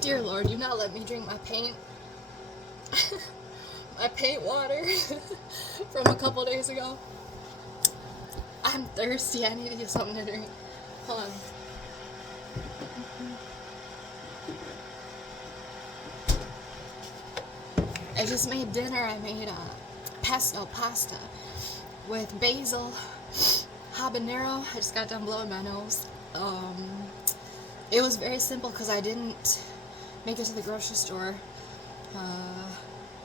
Dear Lord, do not let me drink my paint. My paint water from a couple days ago. I'm thirsty. I need to get something to drink. Hold on. I just made dinner. I made pesto pasta with basil, habanero. I just got done blowing my nose. It was very simple because I didn't make it to the grocery store.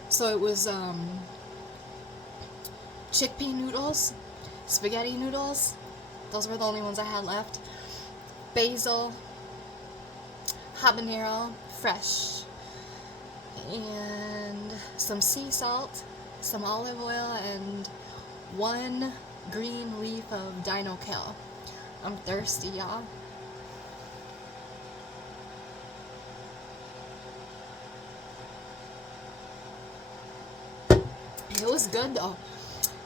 So it was chickpea noodles, spaghetti noodles. Those were the only ones I had left. Basil, habanero, fresh, and some sea salt, some olive oil, and one green leaf of dino kale. I'm thirsty, y'all. It was good though.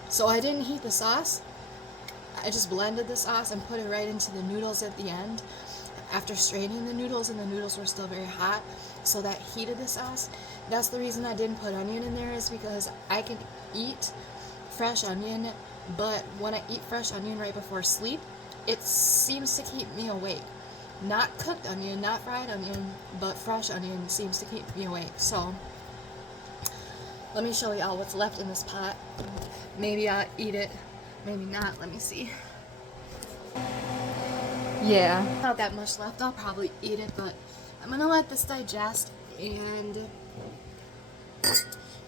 So I didn't heat the sauce. I just blended the sauce and put it right into the noodles at the end after straining the noodles, and the noodles were still very hot, so that heated the sauce. That's the reason I didn't put onion in there, is because I can eat fresh onion, but when I eat fresh onion right before sleep, it seems to keep me awake. Not cooked onion, not fried onion, but fresh onion seems to keep me awake. So let me show y'all what's left in this pot. Maybe I'll eat it, maybe not. Let me see. Yeah, not that much left. I'll probably eat it, but I'm gonna let this digest and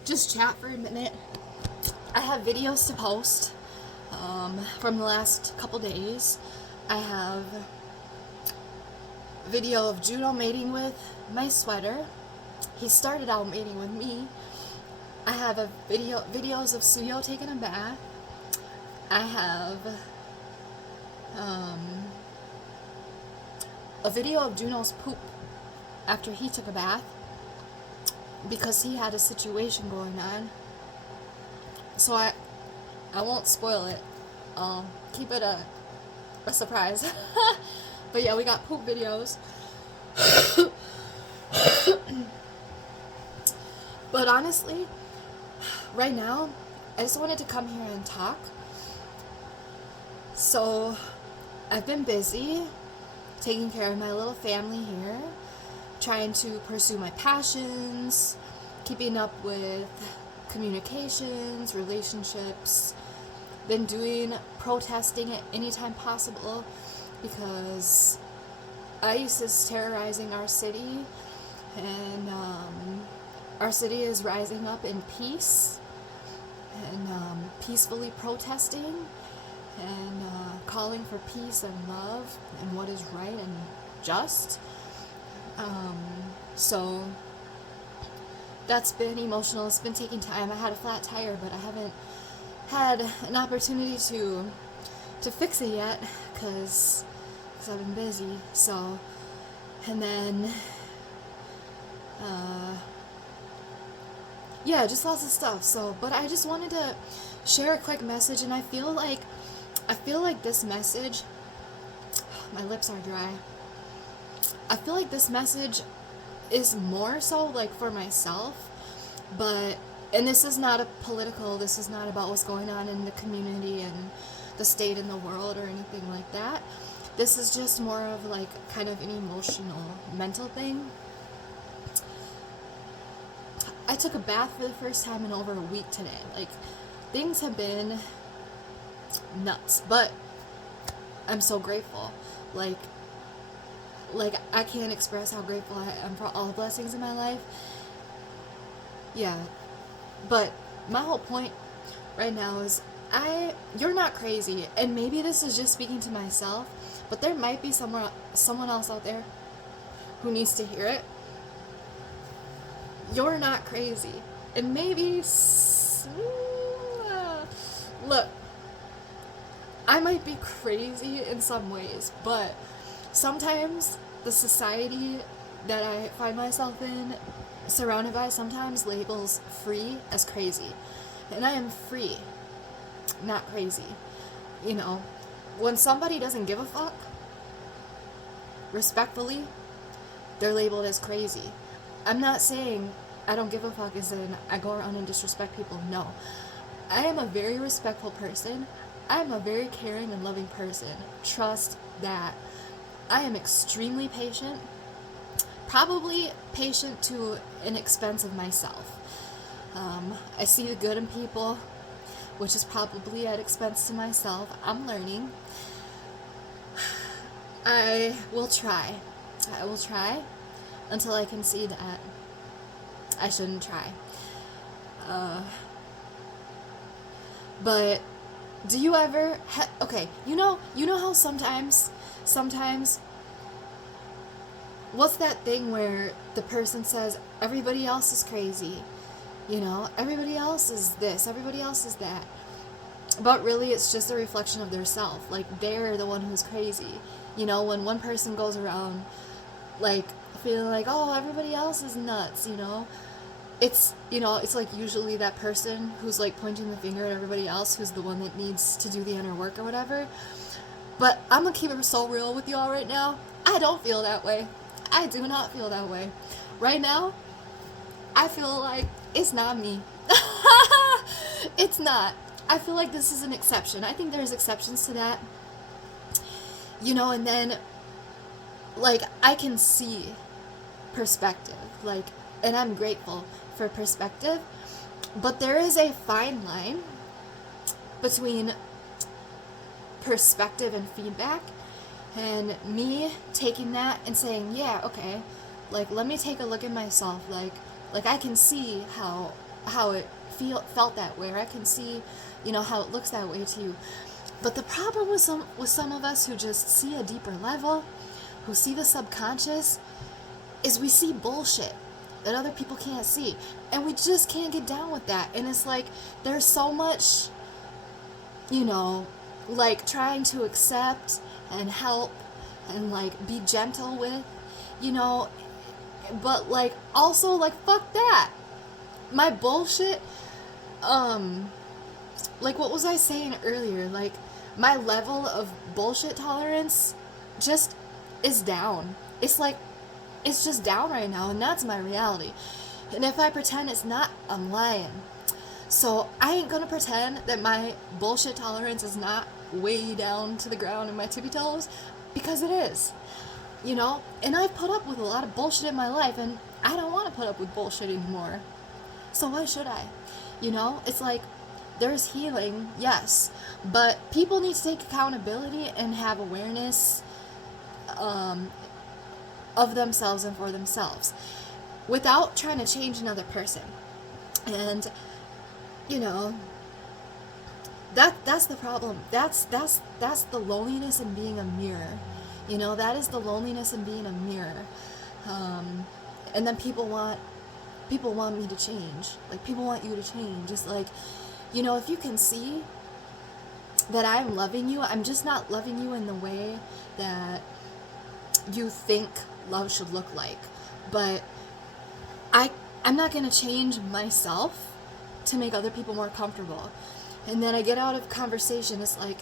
just chat for a minute. I have videos to post from the last couple days. I have a video of Juno mating with my sweater. He started out mating with me. I have videos of Suyo taking a bath. I have a video of Juno's poop after he took a bath, because he had a situation going on. So I won't spoil it. I'll keep it a surprise. But yeah, we got poop videos. But honestly, right now, I just wanted to come here and talk. So I've been busy taking care of my little family here, trying to pursue my passions, keeping up with communications, relationships. Been doing protesting at any time possible, because ICE is terrorizing our city, and our city is rising up in peace and peacefully protesting and calling for peace and love and what is right and just. So that's been emotional. It's been taking time. I had a flat tire, but I haven't had an opportunity to fix it yet, because I've been busy. So, and then yeah, just lots of stuff. So, but I just wanted to share a quick message, and I feel like this message, my lips are dry. I feel like this message is more so like for myself, but, and this is not a political, this is not about what's going on in the community and the state and the world or anything like that. This is just more of like kind of an emotional, mental thing. I took a bath for the first time in over a week today. Like, things have been nuts, but I'm so grateful. Like I can't express how grateful I am for all the blessings in my life. Yeah, but my whole point right now is you're not crazy, and maybe this is just speaking to myself, but there might be someone else out there who needs to hear it. You're not crazy, and maybe look, I might be crazy in some ways, but sometimes the society that I find myself in, surrounded by, sometimes labels free as crazy. And I am free, not crazy. You know, when somebody doesn't give a fuck, respectfully, they're labeled as crazy. I'm not saying I don't give a fuck as in I go around and disrespect people. No. I am a very respectful person. I am a very caring and loving person. Trust that. I am extremely patient. Probably patient to an expense of myself. I see the good in people, which is probably at expense to myself. I'm learning. I will try. I will try until I can see that I shouldn't try. But do you ever okay, you know how sometimes what's that thing where the person says everybody else is crazy, everybody else is this, everybody else is that, but really it's just a reflection of their self. Like, they're the one who's crazy. When one person goes around like feeling like, oh, everybody else is nuts, it's it's like usually that person who's like pointing the finger at everybody else who's the one that needs to do the inner work or whatever. But I'm gonna keep it so real with y'all right now. I don't feel that way. I do not feel that way. Right now, I feel like it's not me. It's not. I feel like this is an exception. I think there's exceptions to that. And then, like, I can see perspective. Like, and I'm grateful for perspective. But there is a fine line between perspective and feedback, and me taking that and saying, yeah, okay, like, let me take a look at myself, like I can see how it felt that way, or I can see, how it looks that way to you. But the problem with some of us who just see a deeper level, who see the subconscious, is we see bullshit that other people can't see, and we just can't get down with that. And it's like, there's so much, like, trying to accept and help and, like, be gentle with, but, like, also, like, fuck that. My bullshit, like, what was I saying earlier? Like, my level of bullshit tolerance just is down. It's like, it's just down right now, and that's my reality. And if I pretend it's not, I'm lying. So I ain't gonna pretend that my bullshit tolerance is not way down to the ground in my tippy toes, because it is. And I've put up with a lot of bullshit in my life, and I don't want to put up with bullshit anymore. So why should I? It's like, there's healing, yes, but people need to take accountability and have awareness of themselves and for themselves without trying to change another person. And that's the problem. That's the loneliness in being a mirror. That is the loneliness in being a mirror. And then people want me to change. Like, people want you to change. It's like, if you can see that I'm loving you, I'm just not loving you in the way that you think love should look like. But I'm not going to change myself to make other people more comfortable. And then I get out of conversation, it's like,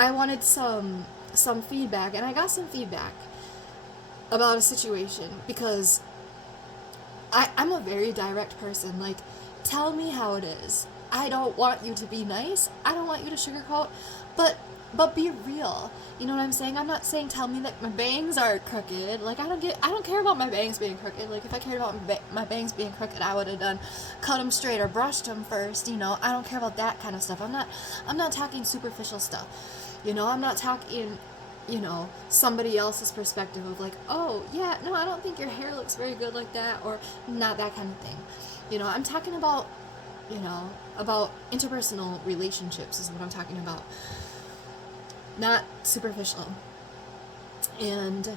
I wanted some feedback, and I got some feedback about a situation, because I'm a very direct person. Like, tell me how it is. I don't want you to be nice. I don't want you to sugarcoat, but be real. You know what I'm saying? I'm not saying tell me that my bangs are crooked. Like, I don't care about my bangs being crooked. Like, if I cared about my bangs being crooked, I would have cut them straight or brushed them first. I don't care about that kind of stuff. I'm not talking superficial stuff. I'm not talking, somebody else's perspective of like, oh yeah, no, I don't think your hair looks very good like that, or not that kind of thing. I'm talking about, about interpersonal relationships is what I'm talking about. Not superficial. And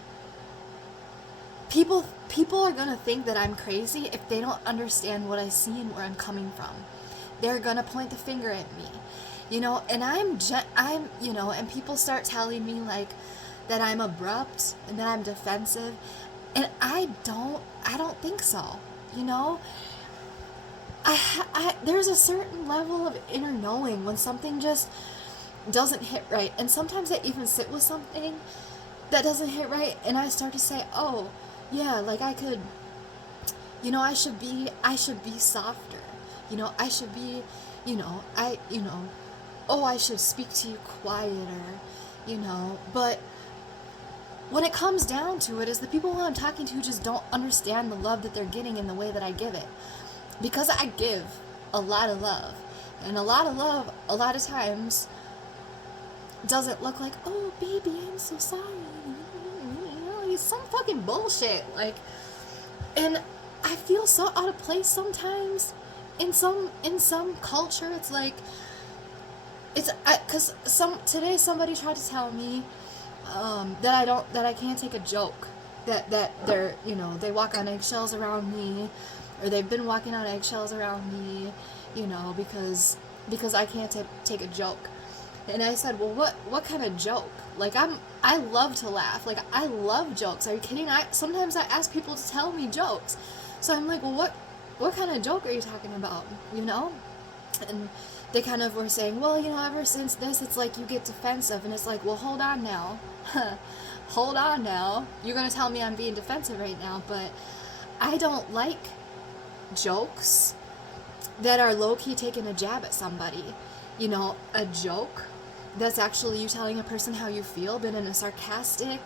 people are gonna think that I'm crazy if they don't understand what I see and where I'm coming from. They're gonna point the finger at me, and I'm and people start telling me like that I'm abrupt and that I'm defensive, and I don't think so. There's a certain level of inner knowing when something just doesn't hit right, and sometimes I even sit with something that doesn't hit right, and I start to say, oh, yeah, like I could, I should be softer. I should be, oh, I should speak to you quieter, but when it comes down to it, is the people who I'm talking to just don't understand the love that they're getting in the way that I give it. Because I give a lot of love, and a lot of love, a lot of times, doesn't look like, oh, baby, I'm so sorry. It's some fucking bullshit. Like, and I feel so out of place sometimes in some culture. It's like, because today somebody tried to tell me that I can't take a joke, that they're, they walk on eggshells around me, or they've been walking on eggshells around me, because I can't take a joke. And I said, well, what kind of joke? Like, I love to laugh. Like, I love jokes. Are you kidding? Sometimes I ask people to tell me jokes. So I'm like, well, what kind of joke are you talking about? And they kind of were saying, well, ever since this, it's like you get defensive. And it's like, well, hold on now. Hold on now. You're going to tell me I'm being defensive right now. But I don't like jokes that are low-key taking a jab at somebody. A joke that's actually you telling a person how you feel, but in a sarcastic,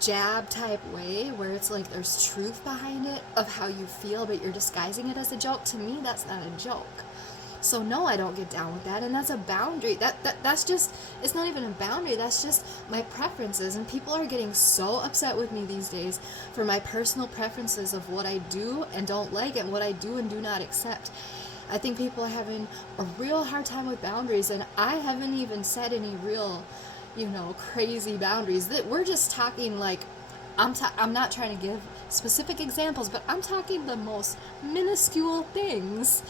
jab type way, where it's like there's truth behind it of how you feel, but you're disguising it as a joke. To me, that's not a joke. So no, I don't get down with that, and that's a boundary. That's just, it's not even a boundary, that's just my preferences, and people are getting so upset with me these days for my personal preferences of what I do and don't like, and what I do and do not accept. I think people are having a real hard time with boundaries, and I haven't even set any real, crazy boundaries. That we're just talking like, I'm not trying to give specific examples, but I'm talking the most minuscule things.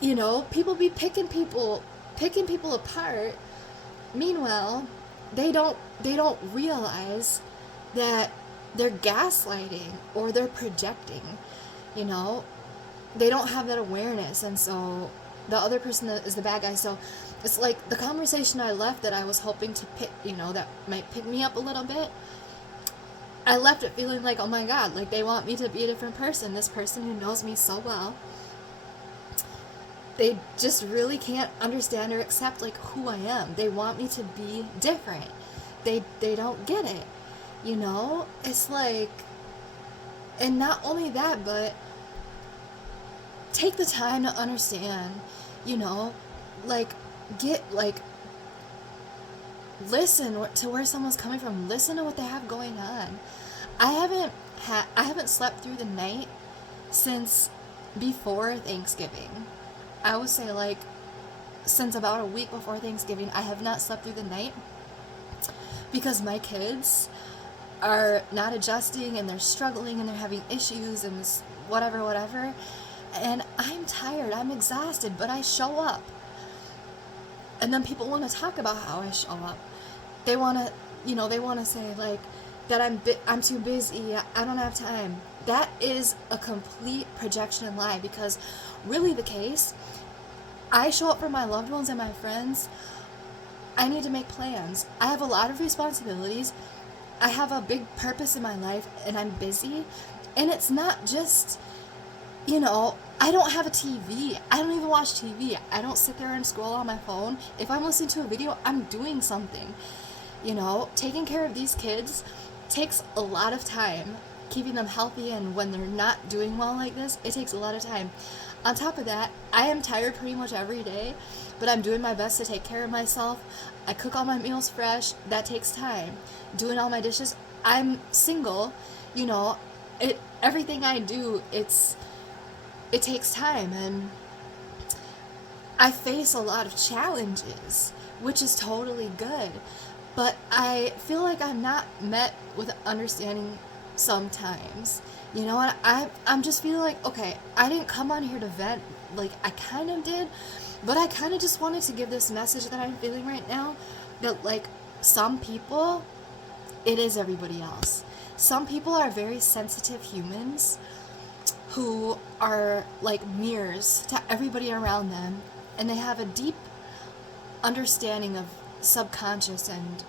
People be picking people apart. Meanwhile, they don't realize that they're gaslighting or they're projecting. They don't have that awareness, and so the other person is the bad guy. So it's like the conversation I left that I was hoping to pick, that might pick me up a little bit. I left it feeling like, oh my God, like they want me to be a different person. This person who knows me so well, they just really can't understand or accept like who I am. They want me to be different. They don't get it. It's like, and not only that, but take the time to understand, listen to where someone's coming from. Listen to what they have going on. I haven't slept through the night since before Thanksgiving. I would say like since about a week before Thanksgiving, I have not slept through the night because my kids are not adjusting, and they're struggling, and they're having issues, and whatever. And I'm tired, I'm exhausted, but I show up. And then people want to talk about how I show up. They want to say like that I'm too busy, I don't have time. That is a complete projection and lie, because really the case, I show up for my loved ones and my friends. I need to make plans. I have a lot of responsibilities. I have a big purpose in my life, and I'm busy. And it's not just, I don't have a TV. I don't even watch TV. I don't sit there and scroll on my phone. If I'm listening to a video, I'm doing something. Taking care of these kids takes a lot of time. Keeping them healthy, and when they're not doing well like this, it takes a lot of time. On top of that, I am tired pretty much every day, but I'm doing my best to take care of myself. I cook all my meals fresh. That takes time. Doing all my dishes. I'm single. Everything I do, it takes time, and I face a lot of challenges, which is totally good, but I feel like I'm not met with understanding sometimes. And I'm just feeling like, okay, I didn't come on here to vent, like I kind of did, but I kind of just wanted to give this message that I'm feeling right now, that like some people, it is everybody else. Some people are very sensitive humans who are like mirrors to everybody around them, and they have a deep understanding of subconscious and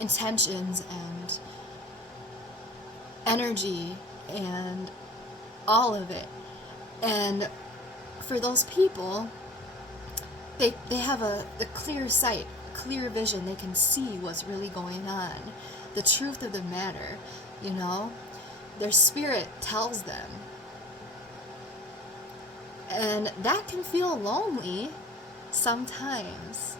intentions and energy and all of it. And for those people, they have the clear sight, clear vision. They can see what's really going on, the truth of the matter, you know. Their spirit tells them. And that can feel lonely sometimes.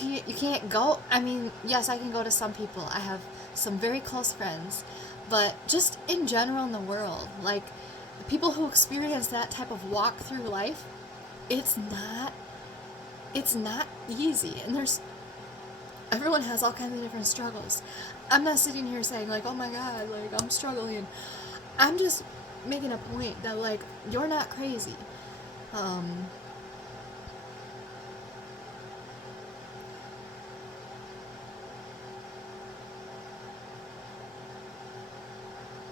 You can't go, I mean, yes, I can go to some people. I have some very close friends, but just in general in the world, like, the people who experience that type of walk through life, it's not easy. And everyone has all kinds of different struggles. I'm not sitting here saying, like, oh my God, like, I'm struggling. I'm just making a point that, like, you're not crazy.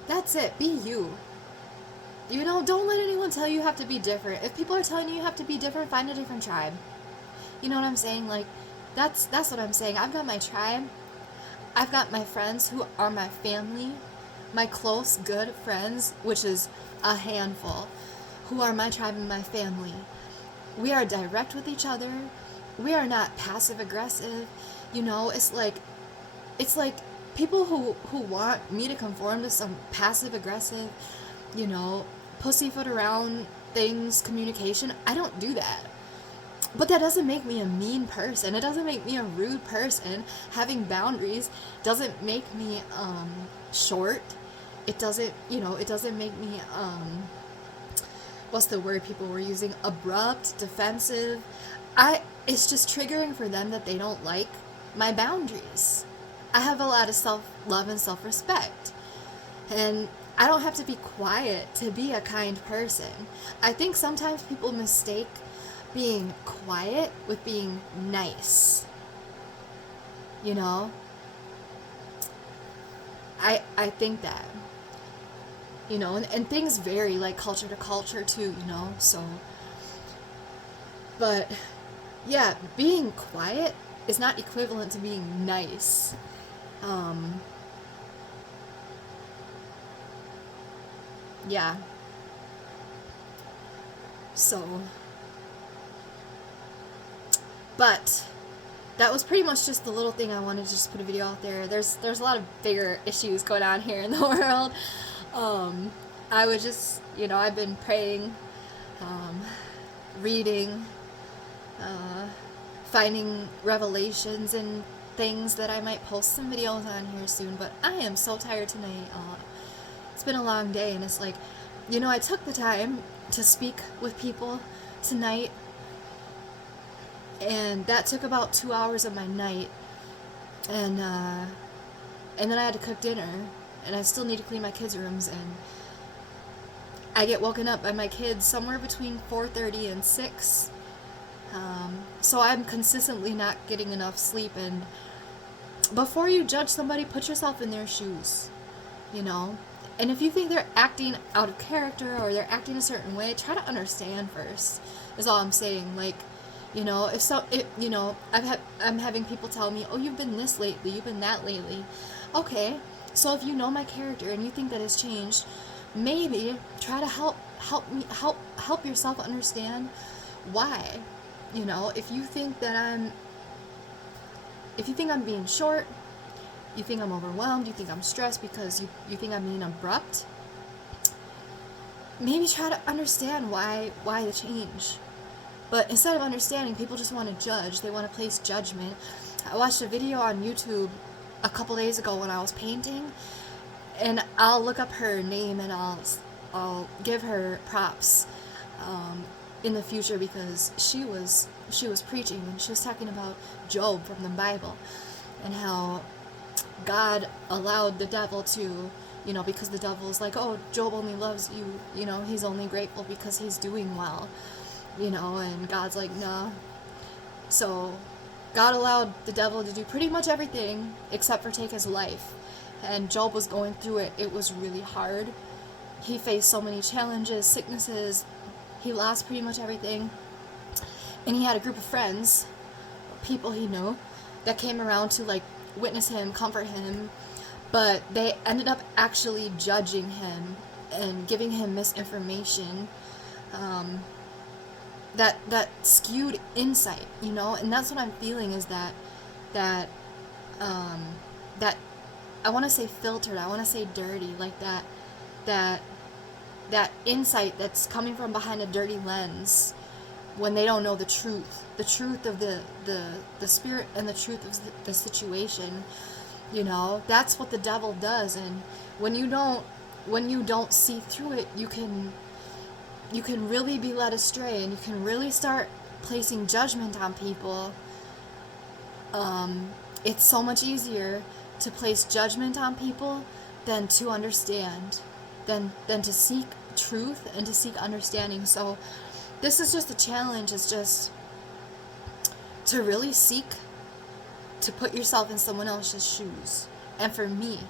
That's it. Be you. You know, don't let anyone tell you have to be different. If people are telling you have to be different, find a different tribe. You know what I'm saying? Like, that's what I'm saying. I've got my tribe. I've got my friends who are my family, my close, good friends, which is a handful, who are my tribe and my family. We are direct with each other. We are not passive aggressive. You know, it's like people who want me to conform to some passive aggressive, you know, pussyfoot around things, communication. I don't do that. But that doesn't make me a mean person. It doesn't make me a rude person. Having boundaries doesn't make me short. It doesn't, you know, it doesn't make me what's the word people were using? Abrupt, defensive. It's just triggering for them that they don't like my boundaries. I have a lot of self-love and self-respect. And I don't have to be quiet to be a kind person. I think sometimes people mistake being quiet with being nice. You know? I think that. You know, and things vary, like, culture to culture too, you know? So, but yeah, being quiet is not equivalent to being nice. Yeah. So, but that was pretty much just the little thing I wanted to just put a video out there. There's a lot of bigger issues going on here in the world. I would just, you know, I've been praying, reading, finding revelations and things that I might post some videos on here soon, but I am so tired tonight. It's been a long day, and it's like, you know, I took the time to speak with people tonight, and that took about 2 hours of my night, and then I had to cook dinner, and I still need to clean my kids' rooms, and I get woken up by my kids somewhere between 4:30 and 6, so I'm consistently not getting enough sleep. And before you judge somebody, put yourself in their shoes, you know. And if you think they're acting out of character or they're acting a certain way, try to understand first, is all I'm saying. Like, you know, you know, I'm having people tell me, oh, you've been this lately, you've been that lately. Okay, so if you know my character and you think that it's changed, maybe try to help yourself understand why. You know, if you think I'm being short, you think I'm overwhelmed, you think I'm stressed because you think I'm being abrupt, maybe try to understand why the change. But instead of understanding, people just want to judge. They want to place judgment. I watched a video on YouTube a couple days ago when I was painting, and I'll look up her name and I'll give her props in the future, because she was preaching, and she was talking about Job from the Bible and how God allowed the devil to, you know, because the devil's like, oh, Job only loves you, you know, he's only grateful because he's doing well, you know, and God's like, nah. So God allowed the devil to do pretty much everything except for take his life. And Job was going through it. It was really hard. He faced so many challenges, sicknesses. He lost pretty much everything. And he had a group of friends, people he knew, that came around to like witness him, comfort him, but they ended up actually judging him and giving him misinformation, that skewed insight, you know. And that's what I'm feeling, is that that I want to say filtered, I want to say dirty, like that that insight that's coming from behind a dirty lens, when they don't know the truth of the spirit and the truth of the situation, you know. That's what the devil does. And when you don't see through it, you can really be led astray, and you can really start placing judgment on people. It's so much easier to place judgment on people than to understand, than to seek truth and to seek understanding. So this is just a challenge, is just to really seek to put yourself in someone else's shoes. And for me,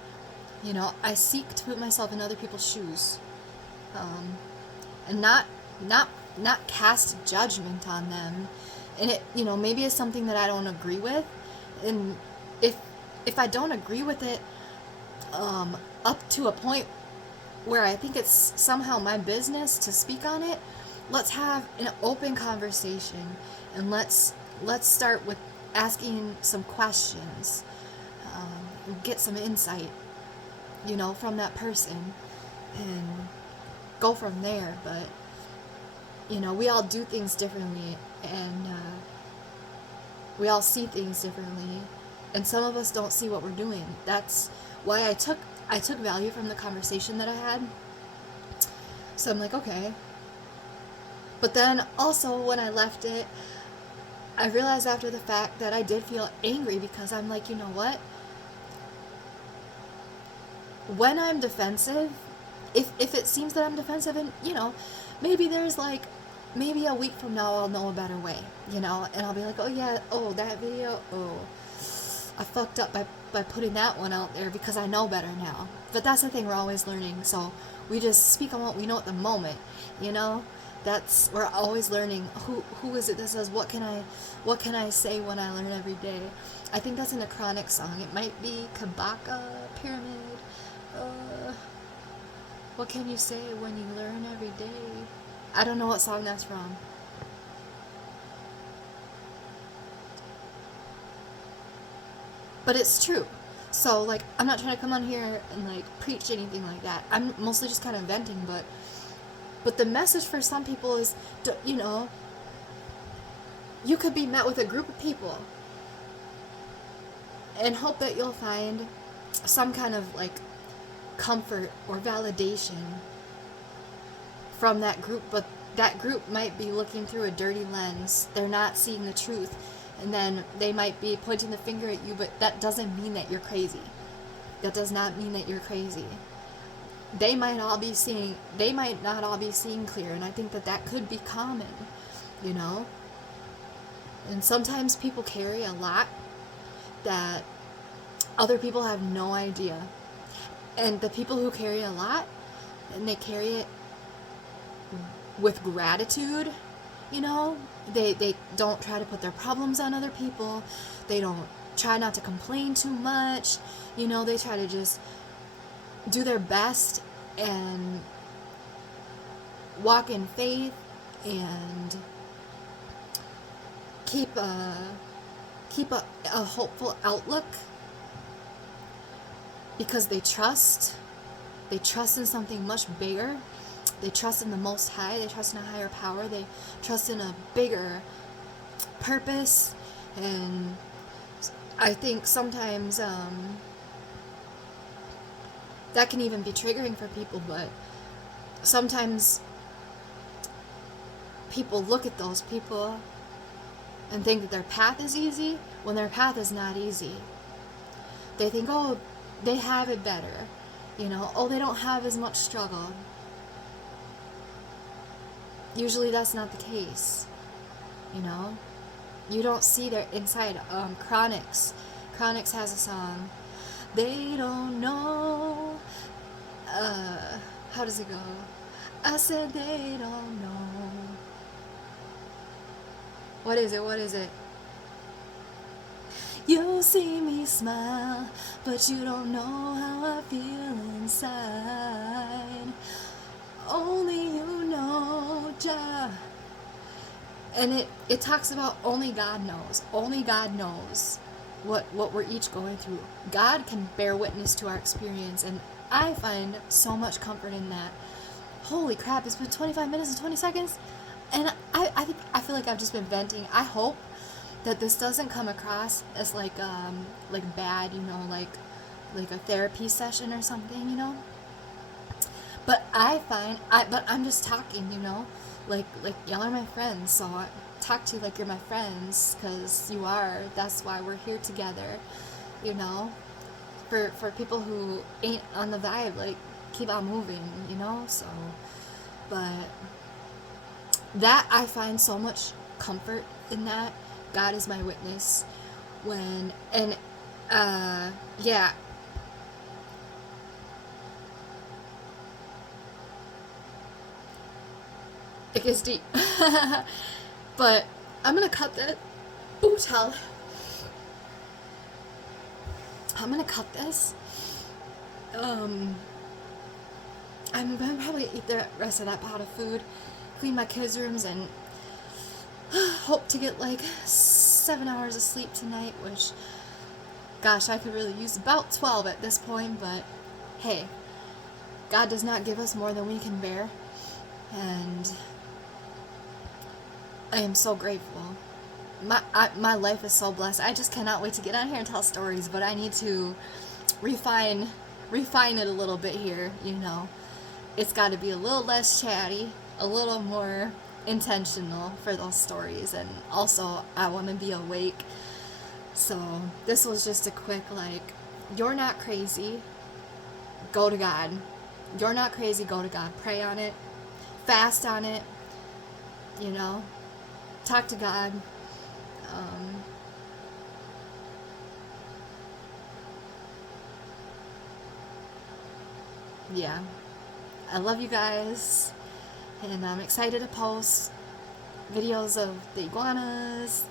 you know, I seek to put myself in other people's shoes, and not cast judgment on them. And it, you know, maybe it's something that I don't agree with, and if I don't agree with it, up to a point where I think it's somehow my business to speak on it, let's have an open conversation, and let's start with asking some questions, get some insight, you know, from that person, and go from there. But, you know, we all do things differently, and we all see things differently, and some of us don't see what we're doing. That's why I took value from the conversation that I had. So I'm like, okay. But then also when I left it, I realized after the fact that I did feel angry, because I'm like, you know what? When I'm defensive, if it seems that I'm defensive, and, you know, maybe there's like, maybe a week from now I'll know a better way, you know, and I'll be like, oh yeah, oh, that video, oh, I fucked up by putting that one out there, because I know better now. But that's the thing, we're always learning, so we just speak on what we know at the moment, you know. We're always learning. Who is it that says, what can I say when I learn every day? I think that's in a Chronic song. It might be Kabaka Pyramid. What can you say when you learn every day? I don't know what song that's from. But it's true. So, like, I'm not trying to come on here and, like, preach anything like that. I'm mostly just kind of venting, but the message for some people is, you know, you could be met with a group of people and hope that you'll find some kind of, like, comfort or validation from that group, but that group might be looking through a dirty lens. They're not seeing the truth, and then they might be pointing the finger at you, but that doesn't mean that you're crazy. That does not mean that you're crazy. They might not all be seeing clear, and I think that could be common, you know. And sometimes people carry a lot that other people have no idea. And the people who carry a lot, and they carry it with gratitude, you know, they don't try to put their problems on other people. They don't try not to complain too much, you know. They try to just do their best and walk in faith and keep a hopeful outlook, because they trust in something much bigger. They trust in the Most High. They trust in a higher power. They trust in a bigger purpose. And I think sometimes that can even be triggering for people, but sometimes people look at those people and think that their path is easy, when their path is not easy. They think, oh, they have it better, you know, oh, they don't have as much struggle. Usually that's not the case, you know. You don't see their inside. Chronics has a song, they don't know, how does it go? I said they don't know. What is it? You see me smile, but you don't know how I feel inside. Only you know, Jah. And it talks about only God knows. Only God knows what we're each going through. God can bear witness to our experience, and I find so much comfort in that. Holy crap, it's been 25 minutes and 20 seconds, and I feel like I've just been venting. I hope that this doesn't come across as like bad, like a therapy session or something, But but I'm just talking, like y'all are my friends, so I talk to you like you're my friends, because you are. That's why we're here together, For people who ain't on the vibe, like, keep on moving, So, but that, I find so much comfort in that. God is my witness. Yeah. It gets deep. But I'm gonna cut that. Ooh, tell. I'm gonna cut this. I'm gonna probably eat the rest of that pot of food, clean my kids' rooms, and hope to get like 7 hours of sleep tonight, which, gosh, I could really use about 12 at this point, but hey, God does not give us more than we can bear, and I am so grateful. My life is so blessed. I just cannot wait to get on here and tell stories, but I need to refine it a little bit here, It's got to be a little less chatty, a little more intentional for those stories, and also I want to be awake. So this was just a quick, you're not crazy, go to God. You're not crazy, go to God. Pray on it, fast on it, talk to God. Yeah, I love you guys, and I'm excited to post videos of the iguanas,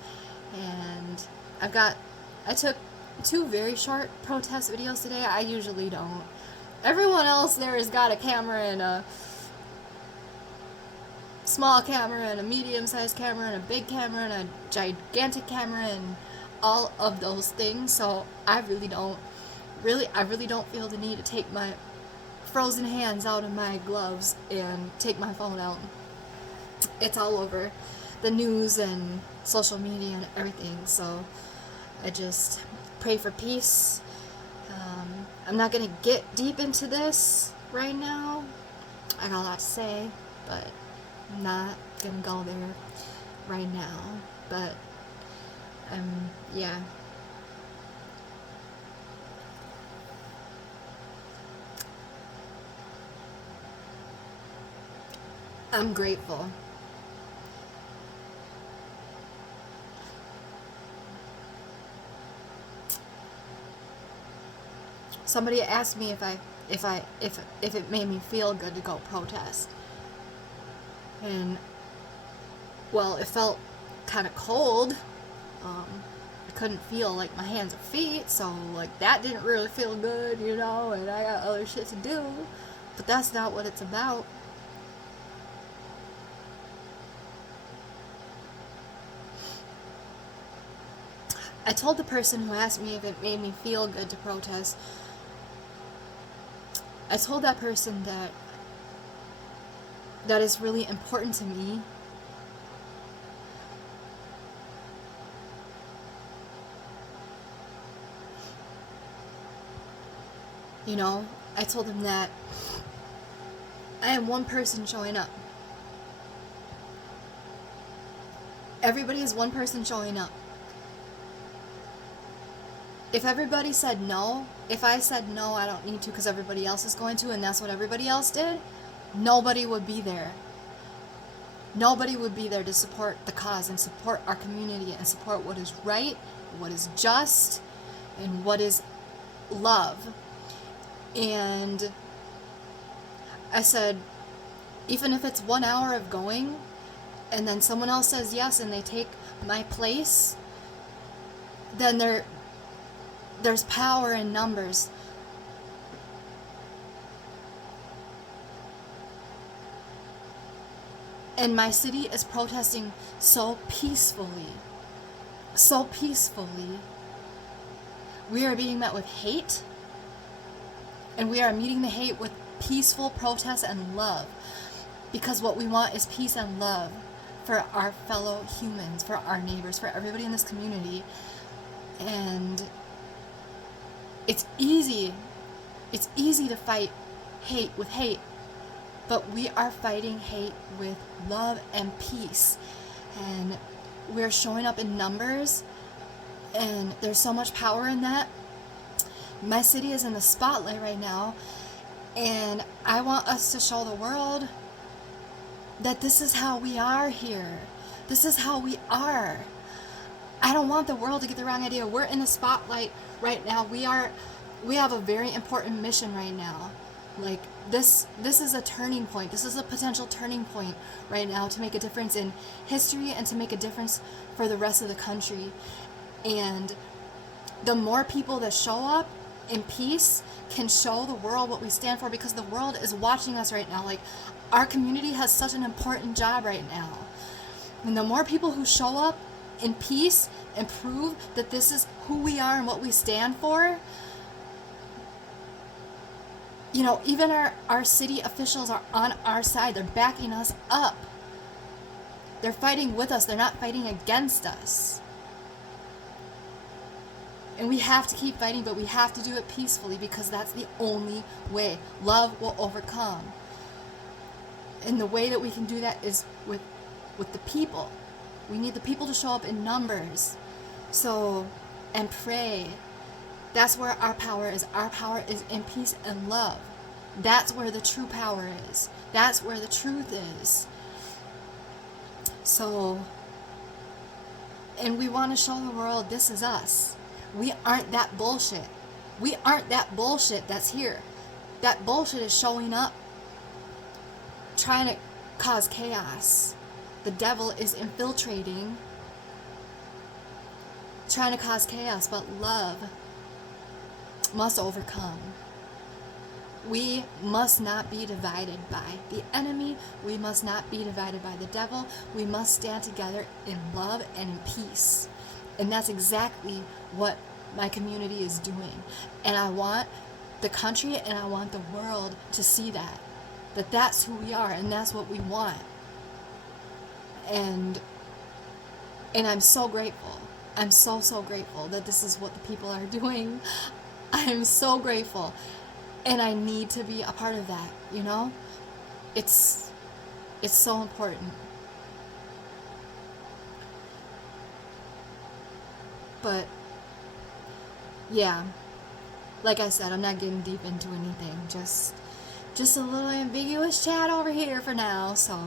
and I took 2 very short protest videos today. I usually don't. Everyone else there has got a camera, and a small camera, and a medium-sized camera, and a big camera, and a gigantic camera, and all of those things, so I really don't feel the need to take my frozen hands out of my gloves and take my phone out. It's all over the news and social media and everything, so I just pray for peace. I'm not gonna get deep into this right now. I got a lot to say, but I'm not gonna go there right now. But yeah. I'm grateful. Somebody asked me if it made me feel good to go protest. And well, it felt kind of cold. I couldn't feel like my hands or feet, so like that didn't really feel good, and I got other shit to do. But that's not what it's about. I told the person who asked me if it made me feel good to protest, I told that person that is really important to me. I told him that I am one person showing up. Everybody is one person showing up. If everybody said no, if I said no, I don't need to because everybody else is going to, and that's what everybody else did, nobody would be there. Nobody would be there to support the cause and support our community and support what is right, what is just, and what is love. And I said, even if it's 1 hour of going, and then someone else says yes and they take my place, then there's power in numbers. And my city is protesting so peacefully. So peacefully. We are being met with hate. And we are meeting the hate with peaceful protest and love. Because what we want is peace and love for our fellow humans, for our neighbors, for everybody in this community. And it's easy to fight hate with hate, but we are fighting hate with love and peace. And we're showing up in numbers, and there's so much power in that. My city is in the spotlight right now, and I want us to show the world that this is how we are here. This is how we are. I don't want the world to get the wrong idea. We're in the spotlight right now. We have a very important mission right now. Like this is a turning point. This is a potential turning point right now to make a difference in history and to make a difference for the rest of the country. And the more people that show up in peace can show the world what we stand for, because the world is watching us right now. Like, our community has such an important job right now. And the more people who show up in peace and prove that this is who we are and what we stand for, you know, even our city officials are on our side. They're backing us up. They're fighting with us. They're not fighting against us. And we have to keep fighting, but we have to do it peacefully, because that's the only way. Love will overcome. And the way that we can do that is with the people. We need the people to show up in numbers. So, and pray. That's where our power is. Our power is in peace and love. That's where the true power is. That's where the truth is. So, and we want to show the world this is us. We aren't that bullshit. We aren't that bullshit that's here. That bullshit is showing up, trying to cause chaos. The devil is infiltrating, trying to cause chaos, but love must overcome. We must not be divided by the enemy. We must not be divided by the devil. We must stand together in love and in peace. And that's exactly what my community is doing. And I want the country and I want the world to see that that's who we are and that's what we want. And I'm so grateful. I'm so grateful that this is what the people are doing. I'm so grateful. And I need to be a part of that, you know? It's so important. But yeah, like I said, I'm not getting deep into anything. Just a little ambiguous chat over here for now. So,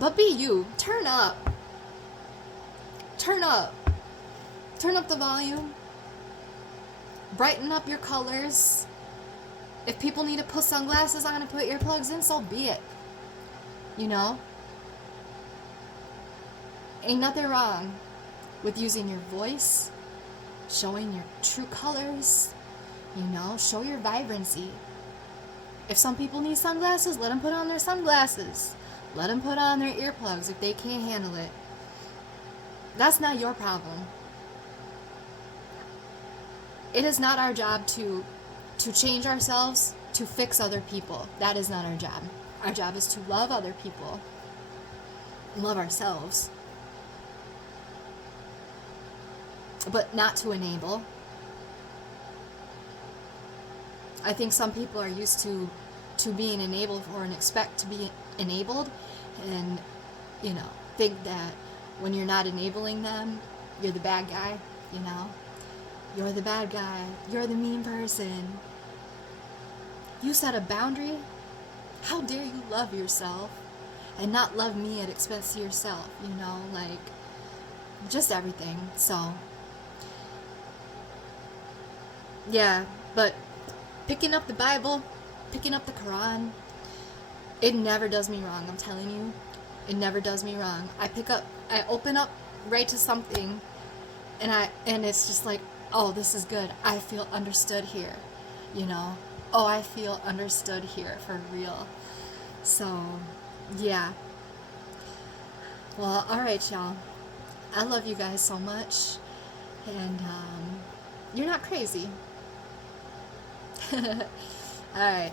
but be you. Turn up. Turn up the volume. Brighten up your colors. If people need to put sunglasses on and put earplugs in, so be it. You know? Ain't nothing wrong with using your voice, showing your true colors, you know, show your vibrancy. If some people need sunglasses, let them put on their sunglasses. Let them put on their earplugs if they can't handle it. That's not your problem. It is not our job to change ourselves, to fix other people. That is not our job. Our job is to love other people and love ourselves. But not to enable. I think some people are used to being enabled for and expect to be enabled, and, you know, think that when you're not enabling them, you're the bad guy, you know? You're the bad guy. You're the mean person. You set a boundary? How dare you love yourself and not love me at expense to yourself, you know? Like, just everything. So, yeah, but picking up the Bible, picking up the Quran, it never does me wrong, I'm telling you. It never does me wrong. I open up right to something, and it's just like, oh, this is good. I feel understood here, you know. Oh, I feel understood here for real. So, yeah. Well, all right, y'all. I love you guys so much, and you're not crazy. All right.